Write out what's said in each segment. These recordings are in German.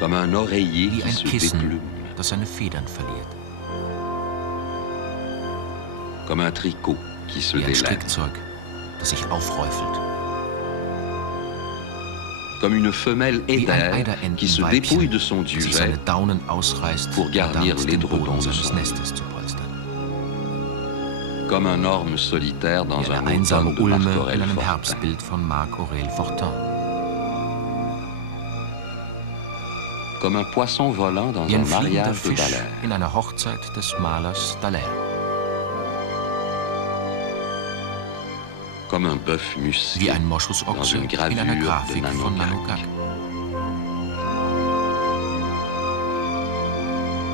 Comme un oreiller wie qui ein se Kissen, déplume. das seine Federn verliert. Comme un tricot qui se Wie ein délève. Strickzeug, das sich aufräufelt. Comme une femelle Wie ein éder qui se dépouille Eiderentenweibchen, de son das sich seine duvet Daunen ausreißt, pour um garnir damit les den Boden l'édredon de seines son Nestes zu polstern. comme un orme solitaire dans Wie un eine einsame automne de Marc Ulme in Aurèle einem Fortin. Herbstbild von Marc-Aurèle Fortin. Comme un poisson volant dans Wie un ein fliegender mariage de Fisch Dallaire. in einer Hochzeit des Malers Dallaire. Comme un bœuf musqué Wie ein dans Moschusochse une in einer gravure de Grafik von Nanogak. Nanogak.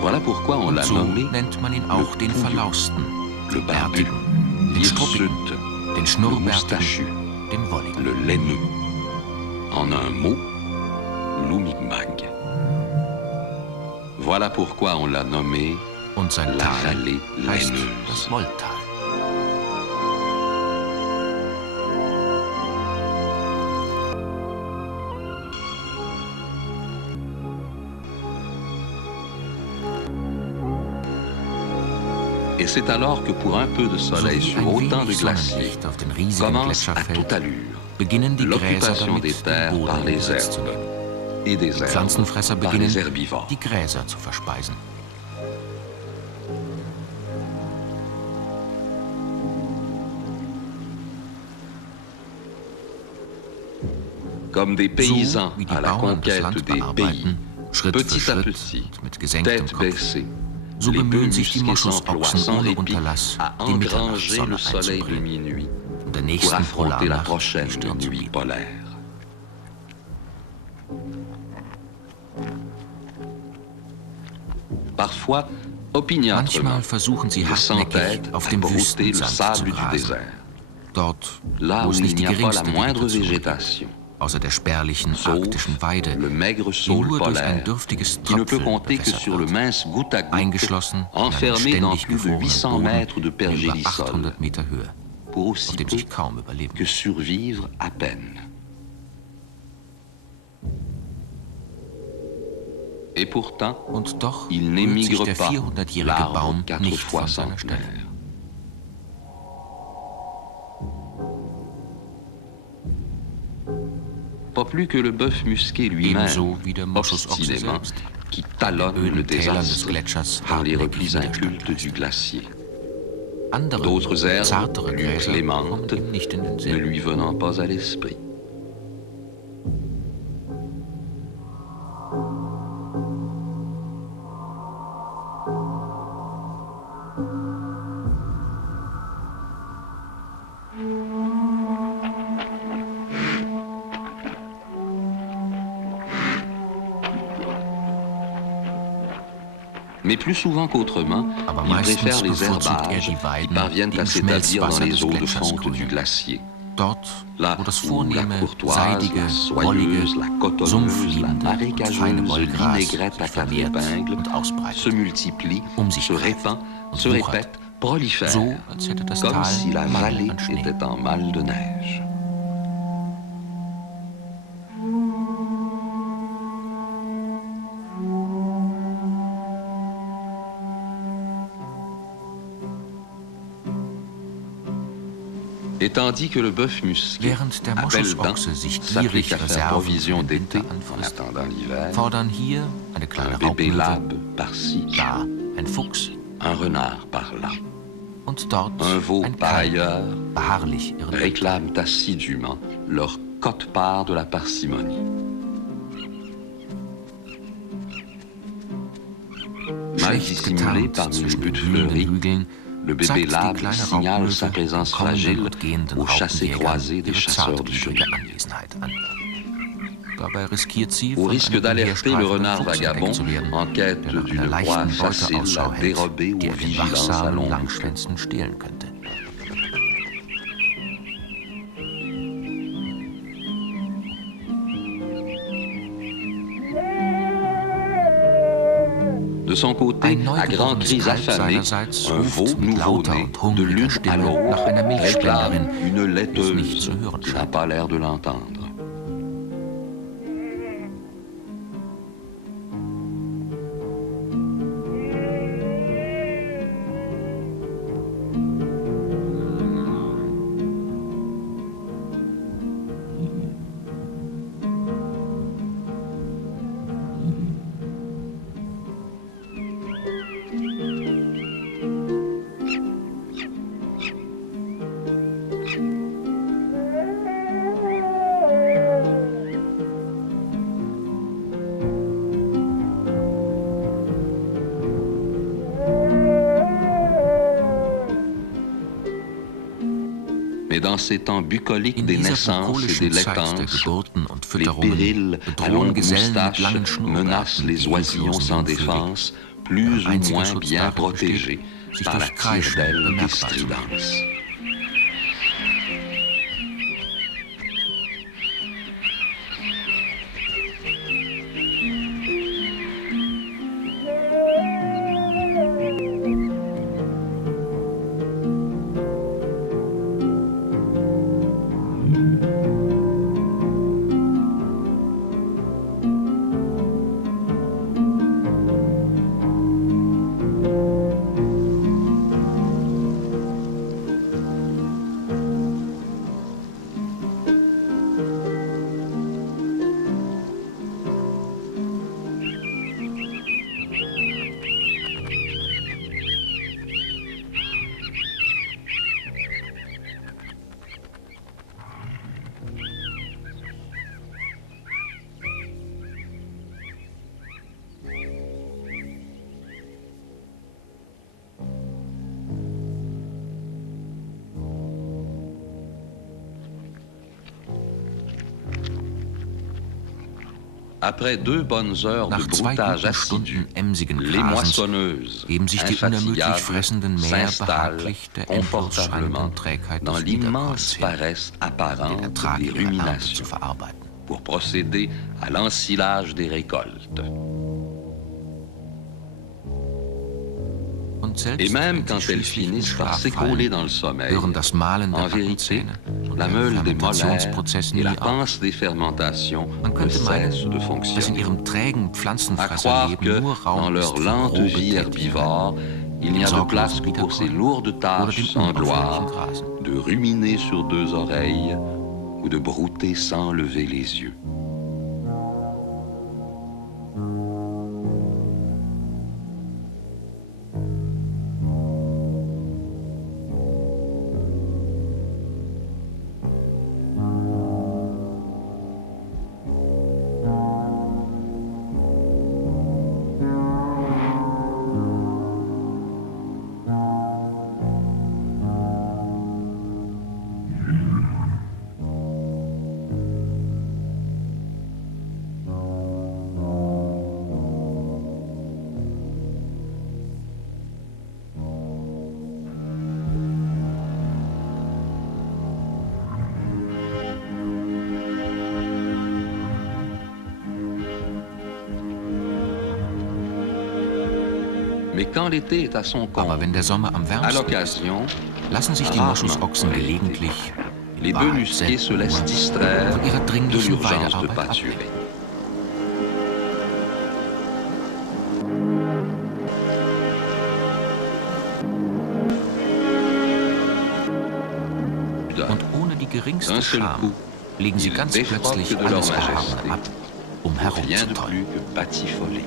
Voilà pourquoi on Und l'a so nommé nennt man ihn auch den Pouilleux, Verlausten, le den barbu, Bärtigen, den Struppigen, l'hirsute, den le Schnurrbärtigen, moustachu, den Wolligen. le laineux. En un mot, Lumigmag. Voilà pourquoi on l'a nommé Und sein la Tal vallée heißt laineuse. das Wolltal. Et c'est alors que pour un peu de soleil So wie sur ein autant de wenig glaciers, Sonnenlicht auf den riesigen commence à Gletscherfeld toute allure beginnen die Gräser l'occupation des damit, den terres par Boden in les Besitz zu herbes nehmen. et des Die herbes Pflanzenfresser par beginnen, les herbivores. die Gräser zu verspeisen. Comme des paysans So wie die à la Bauern das conquête Land des pays, bearbeiten, Schritt für petit à Schritt petit, und mit gesenktem tête Kopf, baissée, so les bemühen bœufs sich die musqués s'emploient Moschusochsen sans ohne répit Unterlass, à die engranger Mitternachtssonne le soleil de einzubringen minuit und der pour nächsten affronter la Polarnacht die prochaine Stirn zu nuit bieten. polaire. Parfois, opiniâtrement, Manchmal versuchen sie ils hartnäckig s'entêtent auf à dem brouter le Wüstensand zu sable du grasen, désert, dort, là wo où es il nicht die n'y a pas la geringste moindre Vegetation gibt, végétation, außer der spärlichen sauf arktischen Weide, le maigre die saule nur durch ein polaire, dürftiges qui ne peut Tröpfeln compter que bewässert sur le wird, mince goutte à goutte, eingeschlossen in einem enfermé dans ständig plus de gefrorenen 800 Boden mètres de in über pergélisol, 800 Meter Höhe, pour auf aussi dem peu sich kaum überleben que lässt. survivre à peine. Et pourtant, Und doch il rührt sich n'émigre der pas, 400-jährige l'arbre Baum 4 nicht fois von seiner Stelle. centenaire. Pas plus que le bœuf musqué lui-même, Ebenso wie der Moschusochse obstinément, selbst, qui talonne öden le Tälern des désastre Gletschers dans les hartnäckig replis Widerstand incultes du glacier. Andere, D'autres herbes, zartere plus Gräser kommen clémentes, ihm nicht in den ne Sinn. lui venant pas à l'esprit. Mais plus souvent qu'autrement, Aber il meistens préfère les bevorzugt herbages die qui Weiden, parviennent die à im s'établir dans Schmelzwasser les des eaux de Gletschers fonte du grünen. glacier. Dort, Là wo das où la vornehme, courtoise, seidige, la wollige, soyeuse, la cotonneuse, la sumpfliebende und feine marécageuse, Wollgras vinaigrette à sich quatre vermehrt épingles und se ausbreitet, multiplie, sich se greift répand, und se wuchert. répète, prolifère, So, als hätte das comme Tal si la Mangel vallée an Schnee. était en mal de neige. Et tandis que le bœuf musqué, Während der à belles dents, Moschusochse sich s'applique gierig à faire Reserven provision für den d'été Winter en anfrisst, attendant l'hiver, fordern hier eine un kleine bébé Raubmöwe, labe par-ci, da ein Fuchs un renard par-là, und dort un veau ein par Kalb, ailleurs, beharrlich ihren Weg. réclament assidûment leur quote-part de la parcimonie. Mal Schlecht dissimulé getarnt parmi les zwischen buttes den blühenden fleuries, Hügeln le bébé zeigt die labe kleine signale sa Raubmöwe présence den kommenden fragile und gehenden aux chassés croisés Raupenjägern des ihre chasseurs de zartgliedrige chemin. Anwesenheit an. Dabei riskiert sie, Au von risque einem d'alerter le umherstreifenden renard Fuchs vagabond entdeckt zu werden, en quête der nach einer d'une proie leichten Beute facile Ausschau à hält, dérober die aux er den vigilances à wachsamen longue queue. Langschwänzen stehlen könnte. De son côté, Ein à grands neugeborenes cris Kalb affamés, seinerseits un veau ruft mit lauter nouveau-né, und de hungriger l'une à Stimme l'autre, nach einer Milchspenderin, réclame une die es nicht laiteuse zu hören qui n'a scheint. pas l'air de l'entendre. dans ces temps bucoliques In des dieser naissances et des bukolischen Zeit der laitances, Geburten und les Fütterungen périls à bedrohen longue Gesellen mit moustache langen menacent Schnurrbärten les die oisillons hilflosen sans Jungvögel. défense, plus Deren ou einziger moins Schutz bien darin protégés besteht, sich par la durch Kreischen tire-d'aile des bemerkbar zu machen. stridens. Après 2 bonnes heures de Nach 2 broutage guten assidu, Stunden emsigen les Grasens moissonneuses, geben sich die unermüdlich infatigables, fressenden Mäher s'installent behaglich der endlos confortablement scheinenden Trägheit dans des l'immense Wiederkäus hin, paresse den apparente Ertrag des ihrer Ernte zu ruminations, verarbeiten. pour procéder à l'ensilage des récoltes. Und selbst Et même wenn quand sie elles schließlich in finissent par Schlaf s'écrouler fallen, dans le sommeil, hören das Mahlen der en vérité, Backenzähne und la der meule des molaires Fermentationsprozess et nie la auf. panse des fermentations Man ne könnte meinen, cessent de dass in fonctionner. ihrem trägen À croire Pflanzenfresserleben que, nur dans Raum leur ist für lente grobe vie Tätigkeit, herbivore, il n'y dem a de place sorglosen que pour ces Wiederkäuen lourdes oder tâches dem sans unaufhörlichen gloire, Grasen. de ruminer sur 2 oreilles ou de brouter sans lever les yeux. Mais quand l'été est à son Aber comble, wenn der Sommer am à wärmsten ist, l'occasion, lassen sich die rarement, Moschusochsen en réalité, gelegentlich, les in bœufs Wahrheit musqués se selten laissent nur, distraire von ihrer de dringlichen l'urgence de Weidearbeit pâturer. ablenken. Und ohne die geringste D'un seul Scham coup, legen sie ils ganz défroquent plötzlich de leur alles majesté, Erhabene ab, um rien de herumzutollen. plus que batifoler.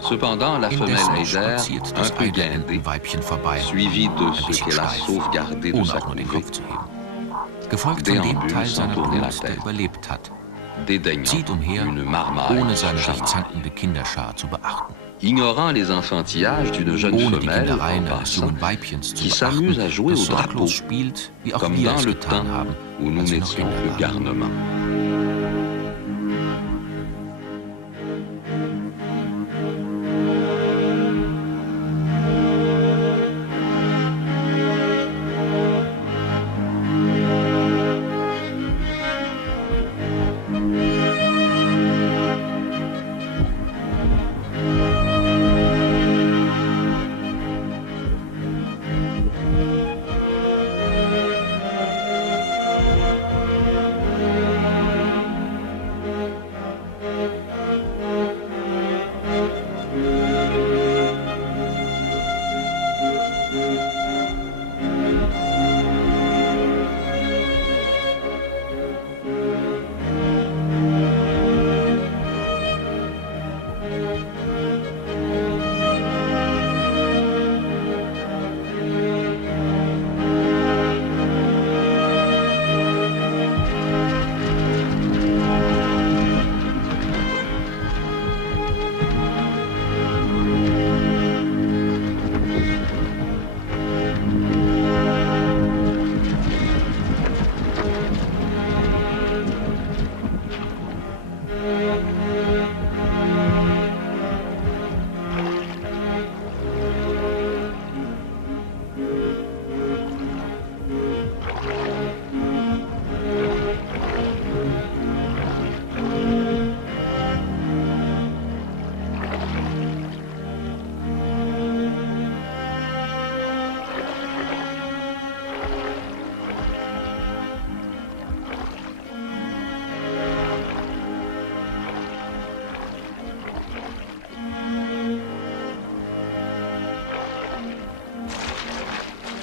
Cependant, la femelle Indessen Heider, spaziert un das peu Ei der guindée, Entenweibchen vorbei, suivi de ein ce bisschen qu'elle a steif, sauvegardé de ohne sa auch nur den couvée, Kopf zu heben. Gefolgt von dem Deambule Teil sans seiner tourner la Brut, der tête. überlebt hat, dédaignant zieht umher, une marmaille ohne seine sich charmante. zankende Kinderschar zu beachten. Ignorant les enfantillages d'une jeune Ohne die femelle, Kindereien en eines passant, jungen Weibchens zu qui s'amuse à beachten, jouer das au drapeau, sorglos spielt, wie auch comme wir dans es le getan temps haben, où nous als wir noch n'étions Kinder que waren. garnement.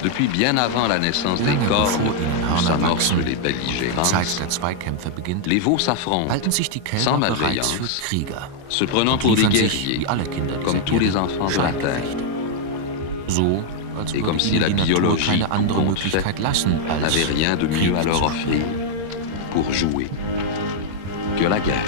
Depuis bien avant la naissance des Lange cornes, bevor ihnen où Hörner s'amorcent wachsen les und die belligérances, Zeit der Zweikämpfe beginnt, les veaux s'affrontent, halten sich die sans Kälber bereits für malveillance, Krieger se prenant und pour des liefern sich, guerriers, wie alle Kinder comme dieser tous les Erde, enfants de la Terre. Scheingefechte. So, als Et würde comme si ihnen la die Natur biologie, keine tout andere compte Möglichkeit fait, lassen, als n'avait rien de Krieg mieux à leur zu offrir führen. pour jouer que la guerre.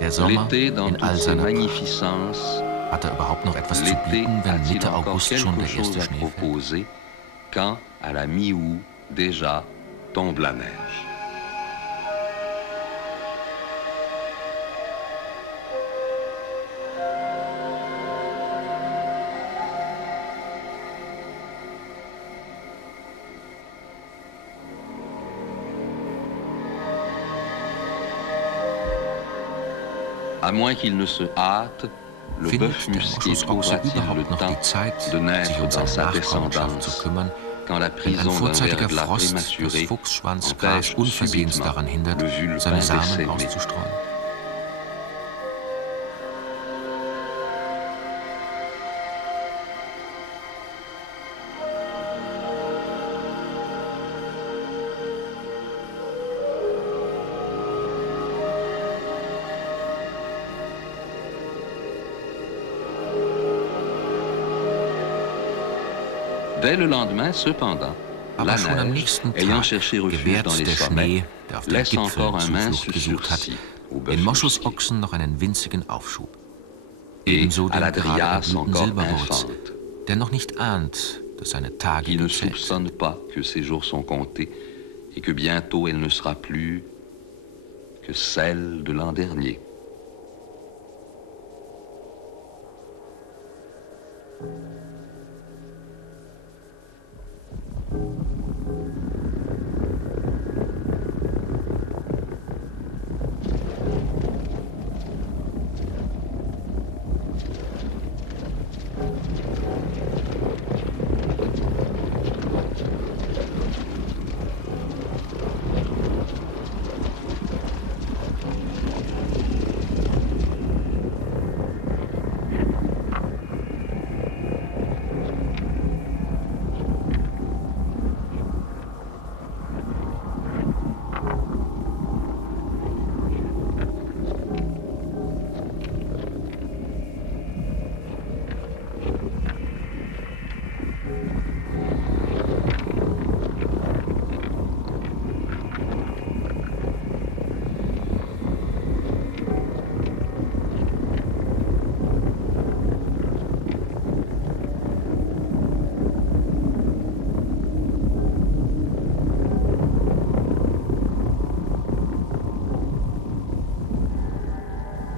Der Sommer L'été dans in toute all ses seiner Pracht. magnificences, Hat er überhaupt noch etwas zu l'été bieten, wenn a-t-il Mitte encore August schon quelque der chose erste à Schnee fällt? proposer quand, à la mi-août, déjà tombe la neige? À moins qu'il ne se hâte, le bœuf Findet der musqué Moschusochse trouvera-t-il le überhaupt noch die temps Zeit, de sich naître um dans seine sa Nachkommenschaft zu descendance kümmern, quand la wenn ein prison d'un vorzeitiger verglas Frost das prématuré Fuchsschwanzgras empêche unversehens subitement daran hindert, le vulpin seine Samen d'essaimer? auszustreuen? Dès le lendemain, cependant, Aber la schon am neige, nächsten ayant Tag cherché refuge gewährt dans les der sommets, Schnee, der auf den laisse Gipfeln encore un mince Zuflucht gesucht hat, sursis au bœuf den musqué. Moschusochsen noch einen winzigen Aufschub. Et Ebenso à den la gerade Dryas erblühten encore Silberwurz, infante, der noch nicht ahnt, dass seine Tage qui ne gezählt sind. soupçonne pas que ses jours sont comptés et que bientôt elle ne sera plus que celle de l'an dernier.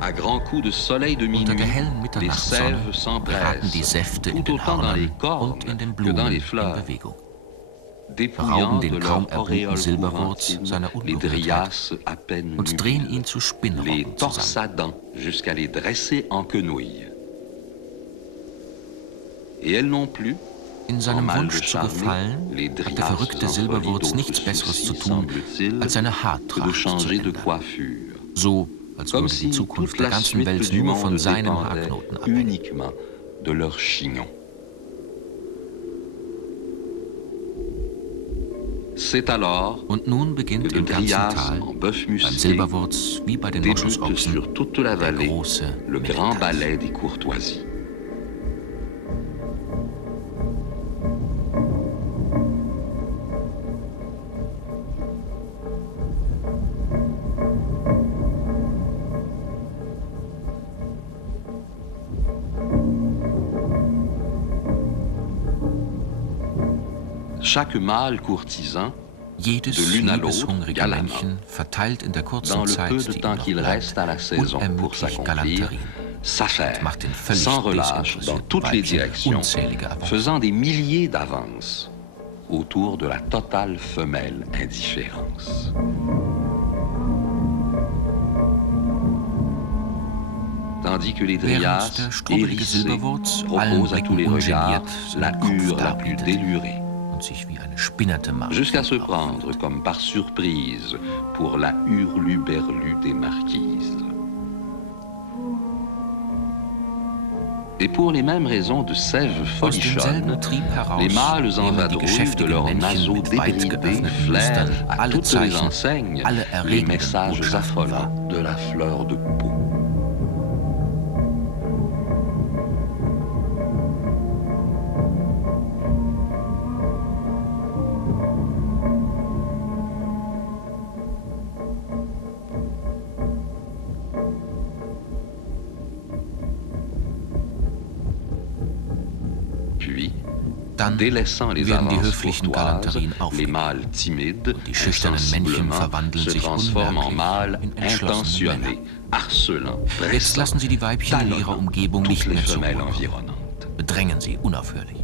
À grands coups de soleil de minuit, Unter der hellen les Mitternachtssonne sèves geraten die s'empressent, Säfte in tout den autant dans les Hörnern cornes und in den que dans Blumen les in fleurs, Bewegung, dépouillant berauben de den leur kaum erblühten auréole Silberwurz courantine seiner les Unberührtheit dryas à peine und drehen ihn nubiles, zu les Spinnrocken zusammen. torsadant jusqu'à les dresser en quenouilles. Et elles non plus, In en seinem mal de Wunsch zu charmer, gefallen, les hat der dryas verrückte n'emploient Silberwurz d'autre nichts Besseres zu souci, tun, semble-t-il, als seine que de Haartracht zu changer de ändern. coiffure. So, als Comme würde die si toute Zukunft der la ganzen suite Welt du nur von monde seinen dépendait Haarknoten abhängt. uniquement de leur chignon. C'est alors Und nun que beginnt le im ganzen Dryas Tal, en bœuf beim musqué Silberwurz wie bei den débute Moschusochsen, sur toute la der vallée große le grand Mitteltanz. ballet des courtoisies. Chaque mâle courtisan, Jedes de l'une à liebeshungrige l'autre, Männchen verteilt in der kurzen dans le peu Zeit, de die ihm temps noch qu'il reste à la bleibt, saison pour unermüdlich s'accomplir, Galanterien, s'affaire macht den völlig sans relâche dans desinteressierten toutes les Weibchen directions, unzählige Avancen. faisant des milliers d'avances autour de la totale femelle indifférence. Tandis que les Während dryas, der strubbelige hérissés, Silberwurz allen proposent à tous les Blicken regards ungeniert la seinen Kopf hure la plus darbietet délurée, und sich wie eine spinnerte Maus jusqu'à se aufführt. prendre comme par surprise pour la hurluberlue des marquises. Et pour les mêmes raisons de sève Aus demselben folichonne, Trieb heraus les mâles nehmen die envadrouillent de geschäftigen leurs Männchen naseaux mit weit débridés geöffneten flairent Nüstern à alle toutes les Zeichen, enseignes alle les erregenden messages Botschaften wahr. affolants de la fleur de peau. Puis, Dann délaissant les werden die avances höflichen courtoises, Galanterien les aufgegeben. mâles timides, Die schüchternen Männchen insensiblement, verwandeln se sich transforment en unmerklich mâles in entschlossene intentionnés, Männer. harcelants, Jetzt pressants, lassen sie die Weibchen in ihrer talonnant Umgebung toutes nicht les mehr zu femelles Ruhe kommen. environnantes. Bedrängen sie unaufhörlich.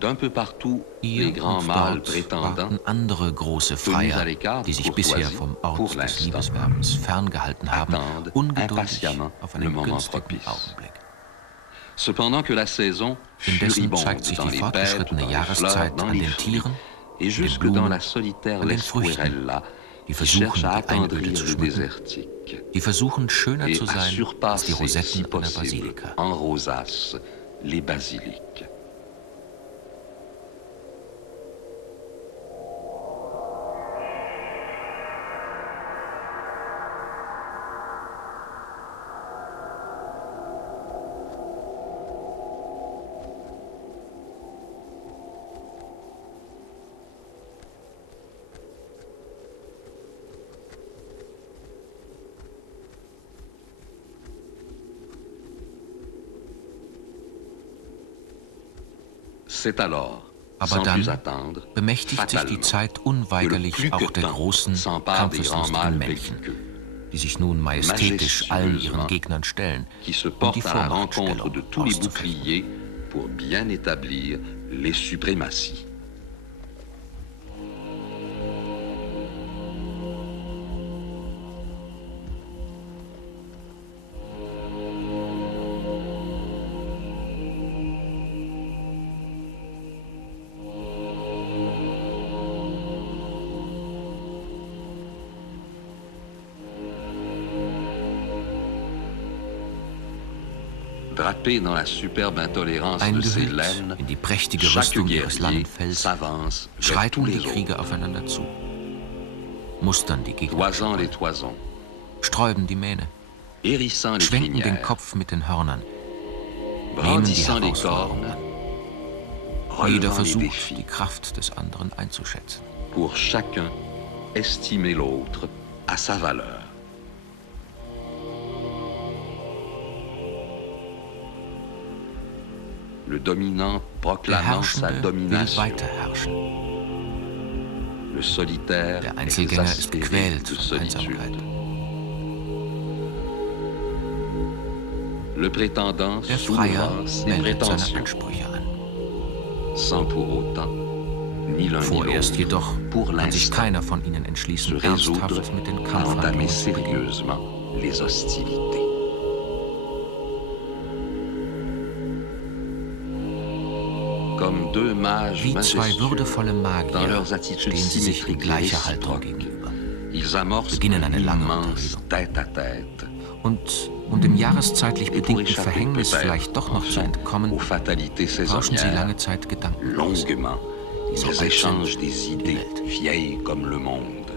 D'un peu partout, Hier les grands und mâles dort prétendants, warten andere große tenus à Freier, l'écart die sich pour bisher choisir, vom pour Ort des l'instant, Liebeswerbens ferngehalten haben, attendent ungeduldig impatiemment auf le einen moment günstigen propice. Augenblick. Cependant que la saison Indessen furibonde zeigt sich dans die les bêtes, fortgeschrittene dans les fleurs, Jahreszeit dans an les den fruits, Tieren, et den jusque dans Blumen, la solitaire an den Früchten, Lespuerella, die qui cherche versuchen, à die Einöde attendrir zu le schmücken, désertique die versuchen, schöner et zu à sein als die surpasser, si Rosetten einer possible, Basilika. en rosace, les basiliques. C'est alors, Aber sans plus dann attendre, bemächtigt sich die fatalement, Zeit que le unweigerlich plus auch der temps großen, s'empare des grands kampfeslustigen mâles Männchen, belliqueux, die sich nun majestätisch allen ihren majestueusement, Gegnern stellen, qui se um die portent à la rencontre Vormachtstellung de tous les auszufechten. boucliers pour bien établir les suprématies. Drapé dans la superbe intolérance de ses Eingehüllt laines, in die prächtige chaque Rüstung ihres guerrier Langenfells s'avance vers tous schreiten die les Krieger autres, aufeinander zu, mustern die Gegner, toisant les toisons, sträuben die Mähne, hérissant les schwenken den crinières, Kopf mit den Hörnern, nehmen die brandissant les Herausforderung cornes, an, Jeder relevant les versucht, défis. die Kraft des anderen einzuschätzen. Pour chacun, estimer l'autre à sa valeur. Le dominant Der proclamant sa Herrschende will domination. weiter herrschen. Le solitaire Der Einzelgänger ist exaspéré gequält de von solitude. Einsamkeit. Le prétendant Der soulevant Freier ses meldet seine prétentions, Ansprüche an. sans pour autant, ni l'un ni Vorerst l'autre, jedoch pour kann sich l'instant, keiner von ihnen se entschließen, résoudre ernsthaft mit den à entamer Kampfhandlungen zu beginnen. sérieusement les hostilités. Comme deux mages Wie zwei majestueux, würdevolle dans Magier leurs attitudes stehen sie sich in symétriques et gleicher Haltung réciproques, gegenüber. ils amorcent beginnen eine une lange immense Unterredung. tête-à-tête. Und dem jahreszeitlich Et pour bedingten échapper Verhängnis peut-être, vielleicht doch noch zu enfin, entkommen, aux fatalités tauschen sie saisonnières, lange Zeit Gedanken aus. longuement, Die so ils alt échangent sind des wie die idées Welt. vieilles comme le monde.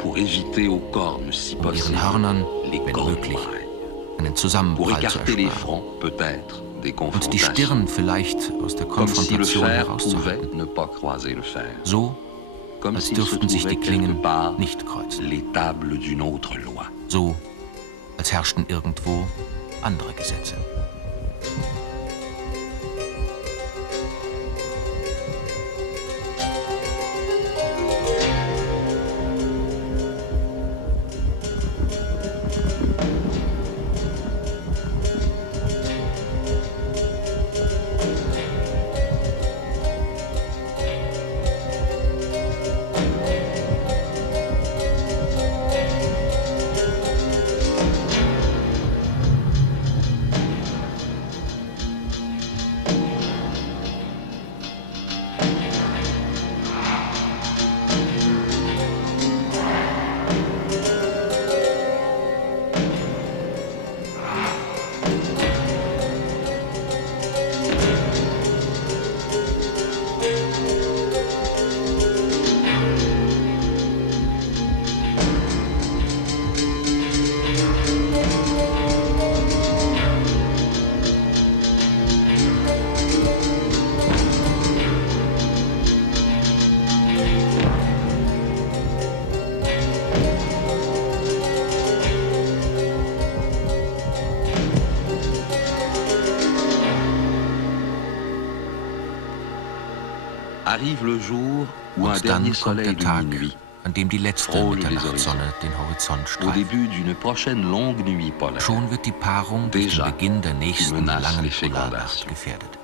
Pour éviter aux cornes, si ihren possible, Hörnern, les wenn cornes möglich, noires. einen Pour Zusammenprall zu écarter les ersparen. fronts, peut-être, des Und die confrontations. Stirn vielleicht aus der Comme si le Konfrontation fer herauszuhalten. pouvait ne pas croiser le fer. So, Comme als s'il se dürften sich trouvait die quelque Klingen part nicht kreuzen. les tables d'une autre loi. So, als herrschten irgendwo andere Gesetze. Arrive le jour où un Und dann dernier kommt soleil der de Tag, minuit, an dem die letzte frôle les Mitternachtssonne den Horizont au streift. début d'une prochaine longue nuit polaire, Schon wird die Paarung durch Déjà, den Beginn der nächsten menace langen les Polarnacht fécondations. gefährdet.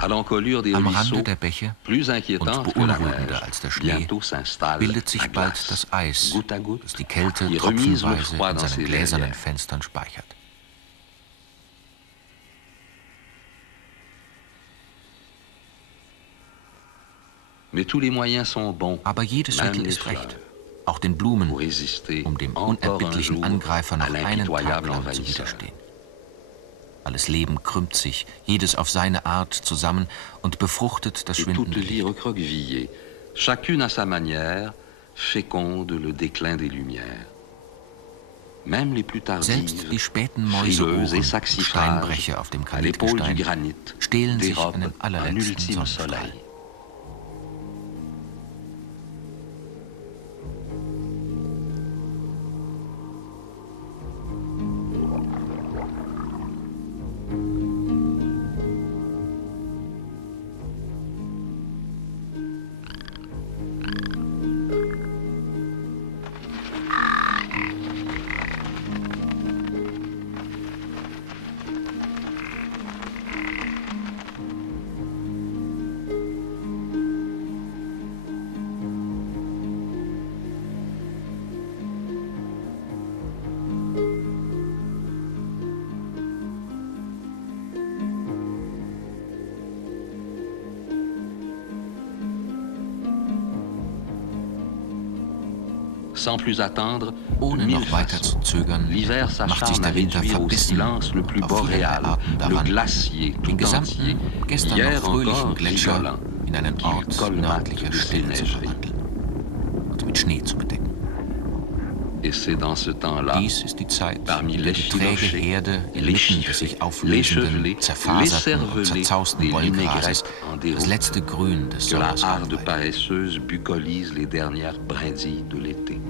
à l'encolure des Am ruisseaux, Rande der Bäche plus und inquiétante que la beunruhigender neige, als der Schnee, bientôt s'installe bildet sich la bald glace, das Eis, goutte à goutte, das die Kälte qui remise le tropfenweise froid in dans seinen ses gläsernen lanières. Fenstern speichert. Mais tous les moyens sont bons, Aber jedes même Mittel les ist fleurs, recht, auch den Blumen, pour résister um dem encore un unerbittlichen jour Angreifer à noch einen Tag l'impitoyable lang zu envahisseur. widerstehen. Alles Leben krümmt sich, jedes auf seine Art zusammen und befruchtet das Et toute schwindende vie Licht. recroquevillée, chacune à sa manière, féconde le déclin des lumières. Même les plus Selbst tardives, die späten frileuses Mäuseohren et und saxifrages, Steinbrecher auf dem à l'épaule du Granitgestein granit, stehlen sich dérobent einen un allerletzten ultime Sonnenstrahl. soleil. Sans plus attendre, de Ohne mille noch weiter façons, zu zögern, l'hiver macht sich s'acharne à der Winter réduire au verbissen silence le plus und auf vielerlei boréal, Arten le daran, glacier den tout entier, gesamten, gestern hier noch fröhlichen encore Gletscher rigolant, in einen qu'il Ort colmate nördlicher de ses Stille zu neigeries. verwandeln und mit Schnee zu bedecken. Et c'est dans ce temps-là, Dies ist die Zeit, parmi in der die träge l'échinoché, Herde les inmitten des sich chiffrés, auflösenden, l'échevelé, zerfaserten und l'écervelé zerzausten des Wollgrases linégrettes en das déroute, letzte Grün des que la Sommers harde aufweicht. paresseuse bucolise les dernières brindilles de l'été.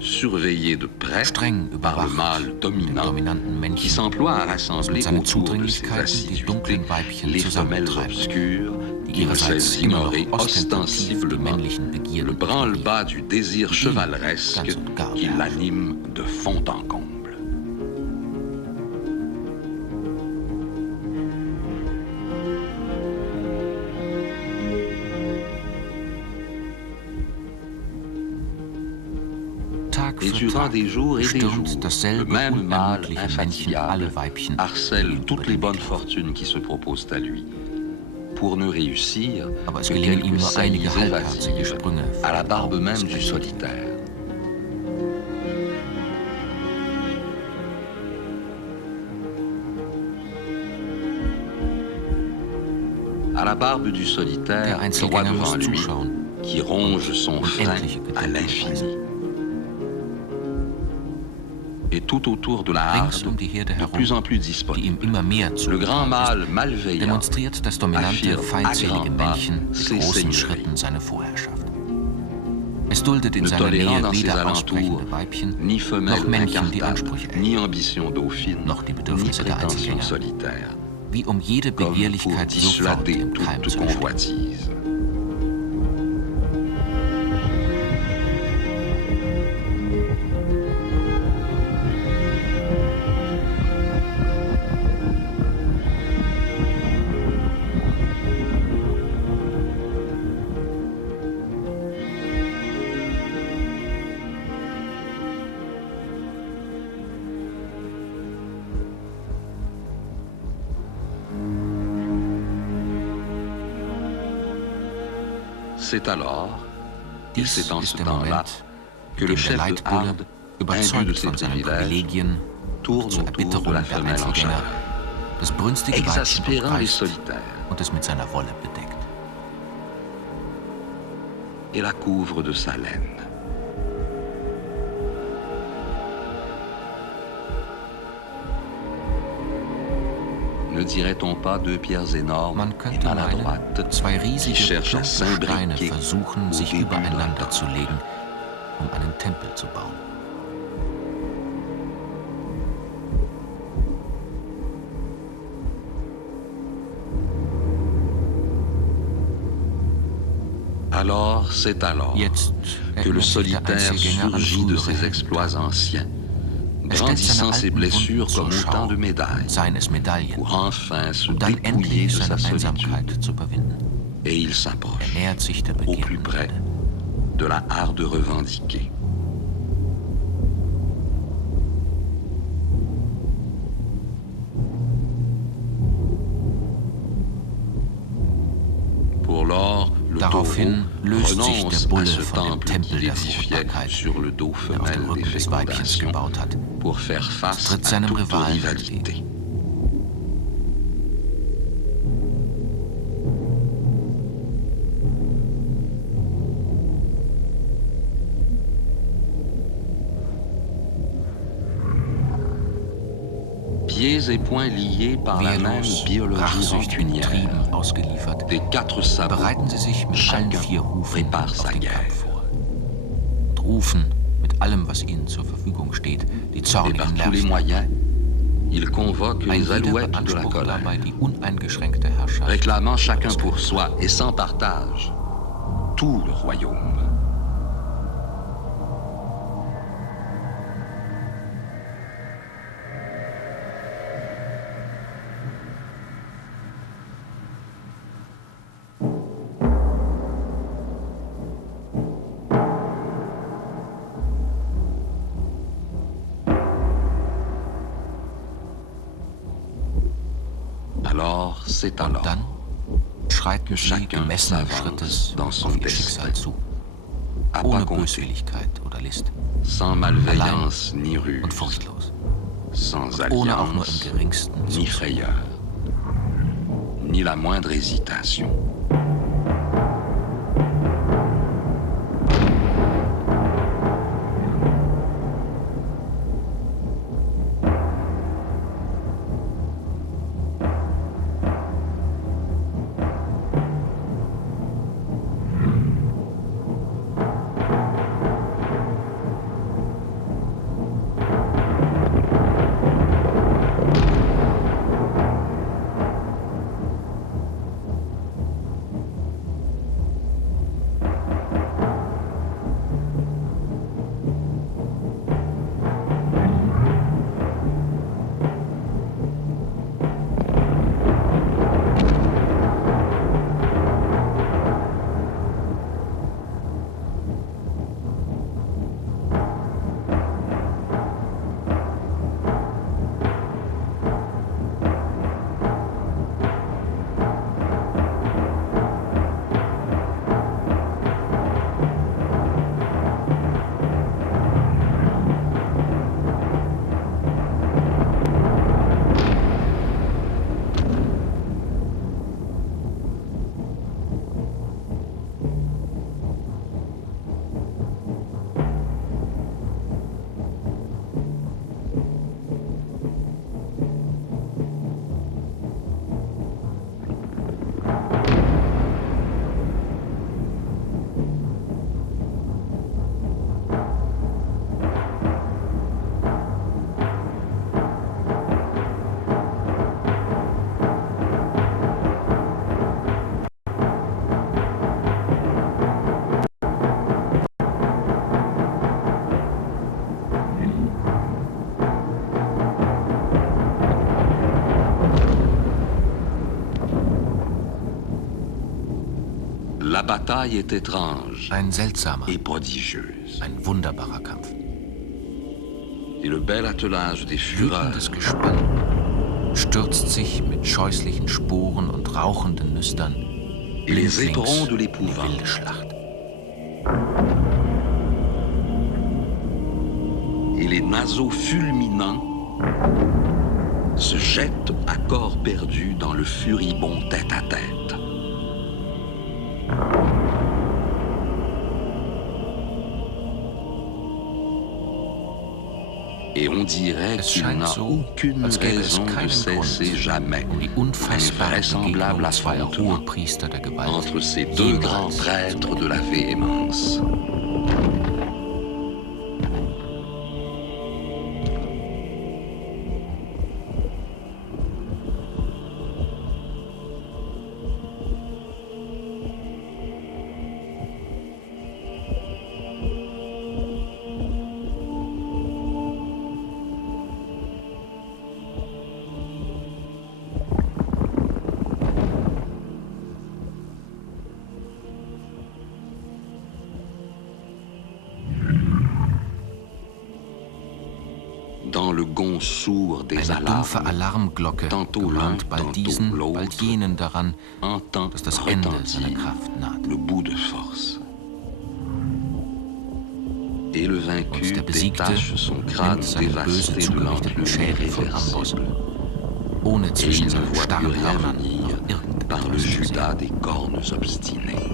Surveillé de près Streng par le überwacht, mâle dem dominant, dominanten qui Männchen, s'emploie à das rassembler mit seinen autour de ses Zudringlichkeiten die assiduités dunklen Weibchen les femelles zusammentreibt, obscures die qui ne ihrerseits cessent immer noch d'ignorer ostentativ die ostensiblement männlichen le Begierden branle-bas du désir chevaleresque ganz und gar qui beherrscht. l'anime de fond en comble. Tag Et für durant Tag des jours et des jours, stürmt le dasselbe même mâle unermüdliche Männchen alle infatigable Weibchen harcèle gegenüber toutes les dem bonnes Weg. fortunes qui se proposent à lui. Pour ne réussir Aber es que gelingen ihm quelques nur einige saillies halbherzige évasives Sprünge à la barbe des même du Gletscher. solitaire. À la barbe du solitaire, Der droit Einzelgänger devant muss lui, zuschauen. qui ronge son frein Unendliche à Geduld l'infini. beweisen. Et tout autour de la Rings harde, um die Herde de herum, plus en plus die disponible. ihm immer mehr Le grand zugetan mâle ist, malveillant demonstriert das dominante, affirme à feindselige grands pas Männchen mit ses großen seigneuries. Schritten seine Vorherrschaft. Es duldet in Ne seiner tolérant Nähe dans ses weder alentours aussprechende Weibchen, ni noch femelles Männchen, die incartables, Ansprüche ni erheben, ambition dauphine, noch die ni Bedürfnisse der prétention Einzelgänger, solitaire, wie um jede comme pour Begehrlichkeit sofort dissuader im Keim toute zu ersticken. convoitise. C'est alors, et Dies c'est en ce ist der temps-là, Moment, que in le dem der chef de Leitbulle, harde, imbu de überzeugt ses von seinen privilèges, Privilegien, tourne zur autour de Erbitterung la der femelle en Einzelgänger, chaleur, das brünstige Weibchen exaspérant les umgreift solitaires und es mit seiner Wolle bedeckt. et la couvre de sa laine. Ne dirait-on pas deux pierres énormes Man et könnte meinen, maladroites zwei qui riesige, cherchent à plumpe Steine s'imbriquer versuchen, au sich début d'un übereinander temps. zu legen, um einen Tempel zu bauen. Alors, c'est alors Jetzt que le erinnert sich der solitaire Einzelgänger an surgit de frühere ses exploits anciens, Er stellt seine grandissant ses alten blessures Wunden comme zur autant Schau, de médailles, seien es Medaillen, pour enfin se um dann dépouiller endlich de sa seine solitude. Einsamkeit zu überwinden. Et il Er s'approche, nähert sich der au plus begehrten près, Herde. de la harde revendiquée. Pour lors, le taureau Daraufhin löst sich der renonce à Bulle ce von dem temple Tempel qu'il der édifiait Fruchtbarkeit, sur le dos der auf dem femelle des Rücken des Weibchens fécondations gebaut hat, pour faire face tritt à seinem toute Rivalen rivalité. Pieds et poings liés par la même wehrlos, biologie rachsüchtigen rancunière. Trieben ausgeliefert, Des quatre sabots, bereiten sie sich mit allen chacun 4 Hufen prépare auf sa den guerre. Kampf vor und rufen mit allem, was ihnen zur Verfügung steht, die Et par zornigen tous les Nerven. moyens, il convoque Ein les jeder alouettes de la beansprucht colère, dabei die uneingeschränkte Herrschaft, réclamant über chacun das pour Königreich. soi et sans partage tout le royaume. Alors, c'est Und alors dann schreiten sie chacun gemessenen s'avance Schrittes dans son auf ihr destin. Schicksal zu, À pas ohne compter, Böswilligkeit oder List, sans malveillance ni ruse, und furchtlos, sans ohne auch nur im alliance geringsten ni zu frayeur, ni la moindre hésitation. La bataille est étrange Ein seltsamer, et prodigieuse. ein wunderbarer Kampf. Et le bel attelage des Fureurs Wütendes Gespann stürzt sich mit scheußlichen Sporen und rauchenden Nüstern et les blindlings éperons de in die l'épouvante wilde Schlacht. et les naseaux fulminants se jettent à corps perdu dans le furibond tête-à-tête. Et on dirait Es qu'il scheint n'a so, aucune als gäbe es raison de keinen cesser Grund, jamais um die un unfassbare invraisemblable Begegnung zweier affrontement Hohepriester der Gewalt entre ces deux grands jemals zu prêtres de la beenden. véhémence. Dans le gond sourd des Eine dumpfe alarmes, Alarmglocke tantôt l'un, gemahnt bald tantôt diesen, bald l'autre, jenen daran, entend dass das Ende seiner retentir Kraft naht. le bout de force. Et le Und vaincu der Besiegte détache son crâne nimmt seinen böse dévasté de zugerichteten l'enclume Schädel vom Amboss, irréversible. ohne Et il zwischen ne seinen voit plus starren rien Hörnern venir noch par le irgendetwas zu Judas sehen. des cornes obstinés.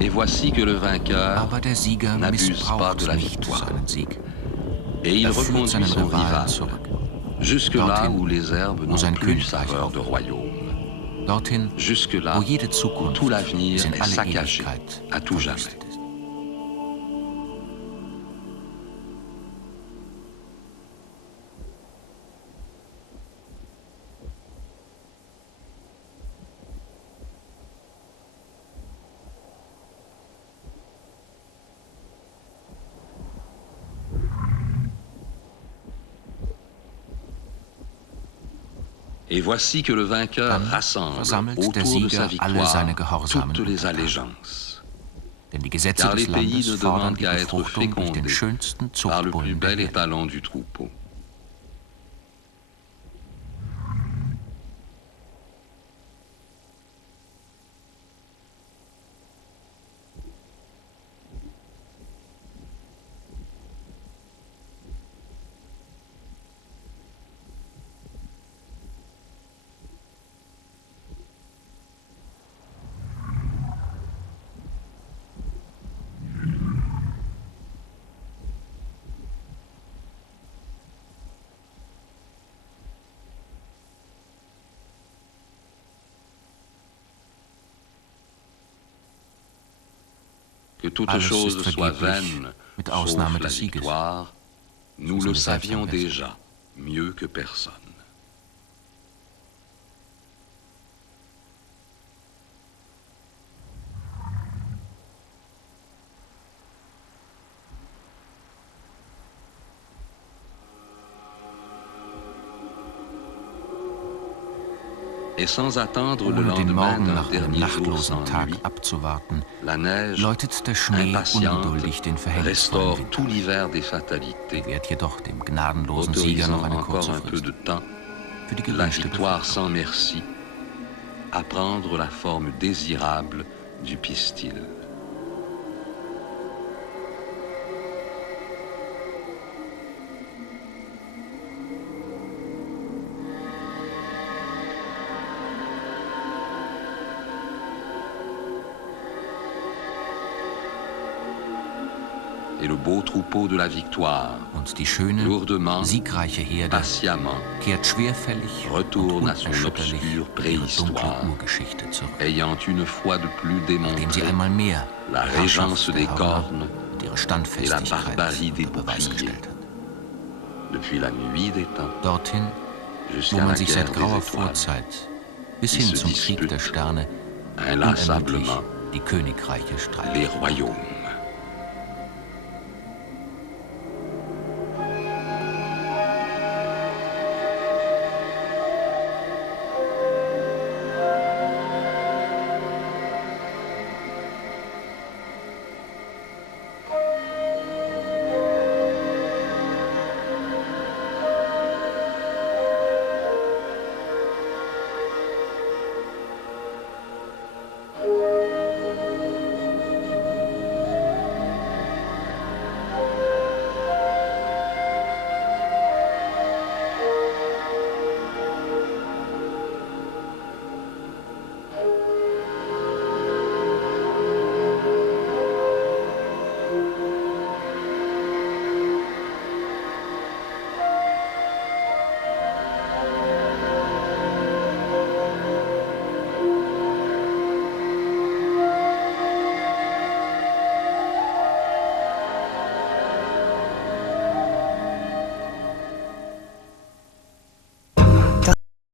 Et voici que le vainqueur Aber der Sieger n'abuse pas missbraucht de la nicht victoire. seinen Sieg. Et il Er führt reconduit seinen son Rivalen rival zurück, jusque là dorthin, où les herbes wo n'ont sein plus Königreich saveur de aufhört. royaume. Dorthin, jusque-là wo jede où Zukunft tout l'avenir bis in est alle saccagé Ewigkeit à tout jamais. verwüstet ist. Et voici que le vainqueur Dann rassemble versammelt der autour de sa Sieger alle seine victoire Gehorsamen toutes les Untertanen. allégeances. Denn die Gesetze Car des les pays Landes ne fordern demandent die qu'à être Befruchtung durch den fécondés schönsten par le plus Zuchtbullen der bel Erde. étalon du troupeau. Que toute Alles chose ist soit vergeblich, vaine, mit sauf Ausnahme la des Sieges. victoire, nous So le sind wir selbst savions am besten. déjà, mieux que personne. Et sans attendre le Ohne den lendemain Morgen d'un nach einem dernier jour nachtlosen sans Tag nuit, abzuwarten, la neige, läutet der Schnee impatiente, ungeduldig den verhängnisvollen restaure Winter. tout l'hiver des fatalités, Gewährt jedoch dem gnadenlosen Sieger autorisant noch eine encore kurze un peu Frist de temps für die la gewünschte victoire Befruchtung. sans merci à prendre la forme désirable du pistil. Et le beau troupeau de la victoire, Und die schöne, lourdement, siegreiche Herde patiemment, kehrt schwerfällig retourne und à son unerschütterlich obscure in ihre dunkle préhistoire, Urgeschichte zurück, ayant une fois de plus nachdem sie démontré einmal mehr la die régence Herrschaft des der Hörner Cornes und ihre et la Standfestigkeit barbarie des unter Beweis boucliers, gestellt hat. depuis la nuit des temps Dorthin, wo jusqu'à man la sich guerre seit des grauer étoiles, Vorzeit bis qui hin se zum Krieg der disputent Sterne unermüdlich inlassablement die Königreiche streitet. les royaumes.